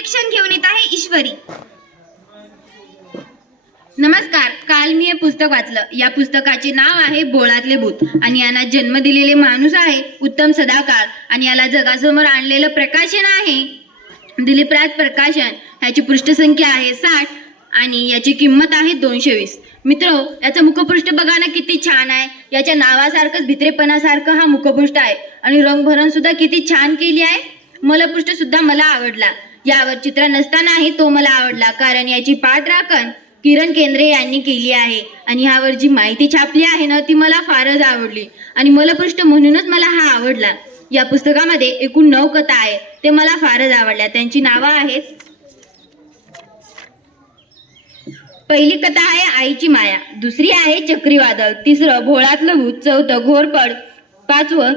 Collection घेऊन येत आहे ईश्वरी. नमस्कार काल मी हे पुस्तक वाचलं. या पुस्तकाचे नाव आहे बोळातले भूत आणि यांना जन्म दिलेले माणूस आहे उत्तम सदाकाळ आणि याला जगासमोर आणलेलं प्रकाशन आहे. दिलीपराज प्रकाशन ह्याची पृष्ठसंख्या आहे साठ आणि याची किंमत आहे दोनशे वीस मित्र याचं मुखपृष्ठ बघा ना किती छान आहे. याच्या नावासारखंच भित्रेपणासारखं हा मुखपृष्ठ आहे. आणि रंगभरण सुद्धा किती छान केली आहे. मलपृष्ठ सुद्धा मला आवडला. यावर चित्र नसतानाही तो मला आवडला कारण याची पाठ राखण किरण केंद्रे यांनी केली आहे. आणि ह्यावर जी माहिती छापली आहे ना ती मला फारच आवडली. आणि मलपृष्ठ म्हणूनच मला हा आवडला. या पुस्तकामध्ये एकूण नऊ कथा आहे ते मला फारच आवडल्या. त्यांची नावं आहेत पहिली कथा आहे आईची माया दुसरी आहे चक्रीवादळ तिसरं भोळातलं भूत चौथं घोरपड पाचवं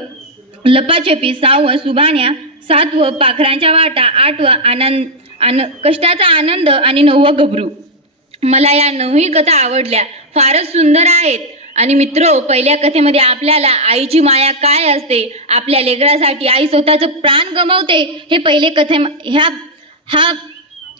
लपाछपी सहावं सुभाण्या सातवं पाखरांच्या वाटा आठवं आनंद आन कष्टाचा आनंद आणि नववं गबरू मला या नऊही कथा आवडल्या. फारच सुंदर आहेत. आणि मित्र पहिल्या कथेमध्ये आपल्याला आईची माया काय असते? आपल्या लेकरासाठी आई स्वतःचं प्राण गमावते हे पहिले कथे ह्या हा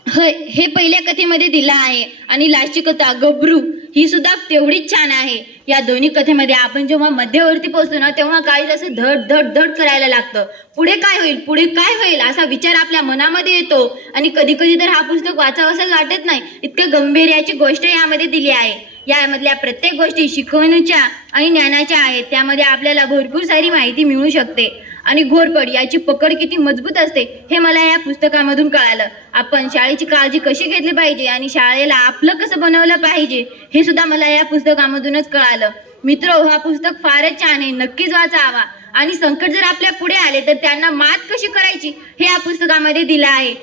हे पहिल्या कथेमध्ये दिला आहे. आणि लास्टची कथा गबरू ही सुद्धा तेवढीच छान आहे. या दोन्ही कथेमध्ये आपण जेव्हा मध्यवर्ती पोहोचतो ना तेव्हा काही असं धड धड धड करायला लागतं. पुढे काय होईल? पुढे काय होईल? असा विचार आपल्या मनामध्ये येतो. आणि कधी कधी तर हा पुस्तक वाचावंसंच वाटत नाही. इतकं गंभीर याची गोष्ट यामध्ये दिली आहे. यामधल्या प्रत्येक गोष्टी शिकवणीच्या आणि ज्ञानाच्या आहेत. त्यामध्ये आपल्याला भरपूर सारी माहिती मिळू शकते. आणि घोरपड याची पकड किती मजबूत असते हे मला या पुस्तकामधून कळालं. आपण शाळेची काळजी कशी घेतली पाहिजे आणि शाळेला आपलं कसं बनवलं पाहिजे हे सुद्धा मला या पुस्तकामधूनच कळालं. मित्र हा पुस्तक फारच छान आहे नक्कीच वाचावा. आणि संकट जर आपल्या पुढे आले तर त्यांना मात कशी करायची हे या पुस्तकामध्ये दिलं आहे.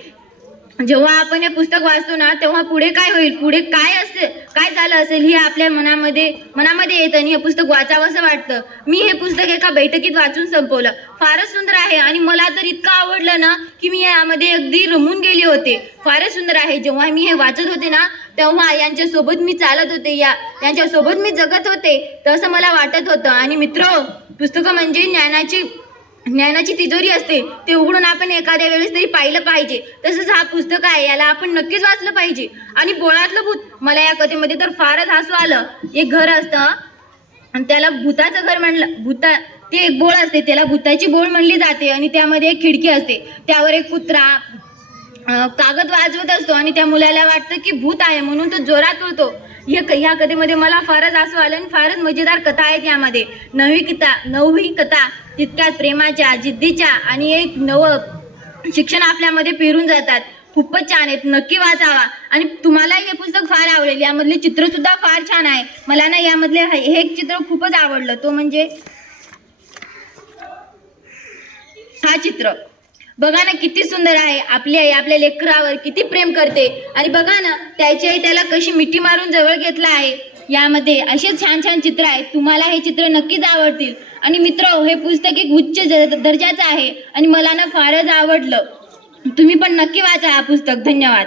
जेव्हा आपण हे पुस्तक वाचतो ना तेव्हा पुढे काय होईल? पुढे काय असेल? काय झालं असेल हे आपल्या मनामध्ये मनामध्ये येतं आणि हे पुस्तक वाचावं असं वाटतं. मी हे पुस्तक एका बैठकीत वाचून संपवलं. फारच सुंदर आहे आणि मला तर इतकं आवडलं ना की मी यामध्ये अगदी रमून गेले होते. फारच सुंदर आहे. जेव्हा मी हे वाचत होते ना तेव्हा यांच्यासोबत मी चालत होते. या यांच्यासोबत मी जगत होते. तसं मला वाटत होतं. आणि मित्र पुस्तकं म्हणजे ज्ञानाची ज्ञानाची तिजोरी असते ते उघडून आपण एखाद्या वेळेस तरी पाहिलं पाहिजे. तसंच हा पुस्तक आहे याला आपण नक्कीच वाचलं पाहिजे. आणि बोळातलं भूत मला या कथेमध्ये तर फारच हसू आलं. एक घर असतं आणि त्याला भूताचं घर म्हणलं भूता ते एक बोळ असते त्याला भूताची बोळ म्हणली जाते आणि त्यामध्ये एक खिडकी असते. त्यावर एक कुत्रा कागद वाजवत असतो आणि त्या मुलाला वाटतं की भूत आहे म्हणून तो जोरात उडतो. या ह्या कथेमध्ये मला फारच असं आलं आणि फारच मजेदार कथा आहेत यामध्ये. नवी कथा नववी कथा तितक्यात प्रेमाच्या जिद्दीच्या आणि एक नवं शिक्षण आपल्यामध्ये पेरून जातात. खूपच छान आहेत नक्की वाचावा. आणि तुम्हालाही हे पुस्तक फार आवडेल. यामधले चित्र सुद्धा फार छान आहे. मला ना यामधले हे हे एक चित्र खूपच आवडलं. तो म्हणजे हा चित्र. बघा ना किती सुंदर आहे. आपली आई आपल्या लेकरावर किती प्रेम करते. आणि बघा ना त्याची आई त्याला कशी मिठी मारून जवळ घेतला आहे. यामध्ये असे छान छान चित्र आहेत तुम्हाला हे चित्र नक्कीच आवडतील. आणि मित्र हे पुस्तक एक उच्च दर्जाचं आहे. आणि मला ना फारच आवडलं. तुम्ही पण नक्की वाचा हा पुस्तक. धन्यवाद.